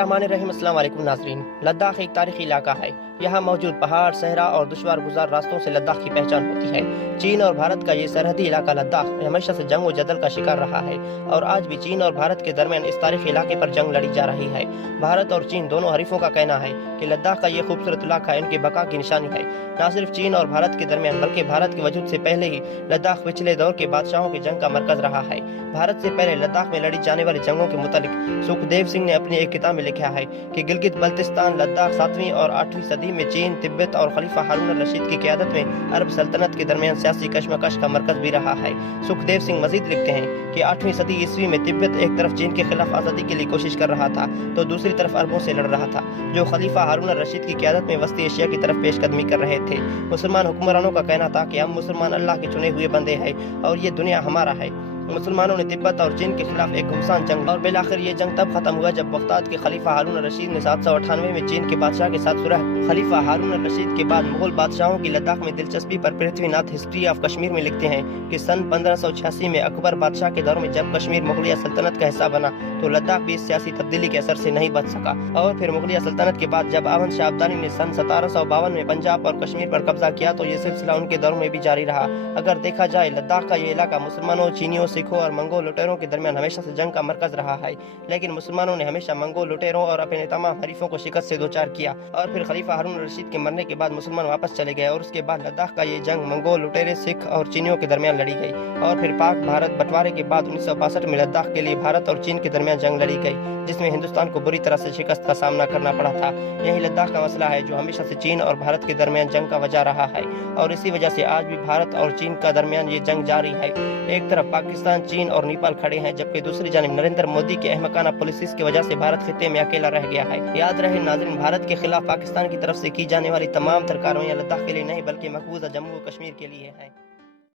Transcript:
बिस्मिल्लाहिर्रहमानिर्रहीम। अस्सलाम वालेकुम नाज़रीन। लद्दाख एक तारीखी इलाका है। यहाँ मौजूद पहाड़, सहरा और दुश्वार गुजार रास्तों से लद्दाख की पहचान होती है। चीन और भारत का ये सरहदी इलाका लद्दाख हमेशा से जंग व जदल का शिकार रहा है और आज भी चीन और भारत के दरमियान इस तारीखी इलाके पर जंग लड़ी जा रही है। भारत और चीन दोनों हरीफों का कहना है कि लद्दाख का ये खूबसूरत इलाका इनके बका की निशानी है। न सिर्फ चीन और भारत के दरमियान बल्कि भारत के वजूद से पहले ही लद्दाख पिछले दौर के बादशाहों की जंग का मरकज रहा है। भारत से पहले लद्दाख में लड़ी जाने वाली जंगों के मुतालिक सुखदेव सिंह ने अपनी एक किताब में लिखा है कि गिलगित बल्तिस्तान लद्दाख 7वीं और 8वीं सदी में चीन, तिब्बत और खलीफा हारून अल रशीद की क़यादत में अरब सल्तनत के दरमियान सियासी कशमकश का मरकज भी रहा है। सुखदेव सिंह मजीद लिखते हैं कि 8वीं सदी ईस्वी में तिब्बत एक तरफ चीन के खिलाफ आज़ादी के लिए कोशिश कर रहा था तो दूसरी तरफ अरबों से लड़ रहा था जो खलीफा हारून अल रशीद की क़यादत में वस्ती एशिया की तरफ पेशकदमी कर रहे थे। मुसलमान हुक्मरानों का कहना था कि हम मुसलमान अल्लाह के चुने हुए बंदे हैं और ये दुनिया हमारा है। मुसलमानों ने तिब्बत और चीन के खिलाफ एक घुमसान जंग और बिलाखिर ये जंग तब खत्म हुआ जब बगदाद के खलीफा हारून अल रशीद ने 798 में चीन के बादशाह के साथ सुलह। खलीफा हारून अल रशीद के बाद मुगल बादशाहों की लद्दाख में दिलचस्पी पर पृथ्वीनाथ हिस्ट्री ऑफ कश्मीर में लिखते हैं कि सन 1586 में अकबर बादशाह के दौर में जब कश्मीर मुगलिया सल्तनत का हिस्सा बना तो लद्दाख भी इस सियासी तब्दीली के असर से नहीं बच सका और फिर मुगलिया सल्तनत के बाद जब आवन शाह अब्दाली ने सन 1752 में पंजाब और कश्मीर पर कब्जा किया तो ये सिलसिला उनके दौर में भी जारी रहा। अगर देखा जाए लद्दाख का ये इलाका मुसलमानों, चीनियों, सिखों और मंगोल लुटेरों के दरमियान हमेशा से जंग का मरकज रहा है, लेकिन मुसलमानों ने हमेशा मंगोल लुटेरों और अपने तमाम हरीफों को शिकस्त से दो चार किया और फिर खलीफा हारून अल रशीद के मरने के बाद मुसलमान वापस चले गए और उसके बाद लद्दाख का ये जंग मंगोल लुटेरे, सिख और चीनियों के दरमियान लड़ी गई और फिर पाक भारत बंटवारे के बाद 1962 में लद्दाख के लिए भारत और चीन के दरमियान जंग लड़ी गई जिसमें हिंदुस्तान को बुरी तरह से शिकस्त का सामना करना पड़ा था। यही लद्दाख का मसला है जो हमेशा से चीन और भारत के दरमियान जंग का वजह रहा है और इसी वजह से आज भी भारत और चीन का दरमियान ये जंग जारी है। एक तरफ पाकिस्तान, चीन और नेपाल खड़े हैं जबकि दूसरी जानिब नरेंद्र मोदी के अहमकाना पॉलिसीज की वजह से भारत खित्ते में अकेला रह गया है। याद रहे नाज़रीन, भारत के खिलाफ पाकिस्तान की तरफ से की जाने वाली तमाम तर कार्रवाइयां लद्दाख के लिए नहीं बल्कि मकबूजा जम्मू कश्मीर के लिए है।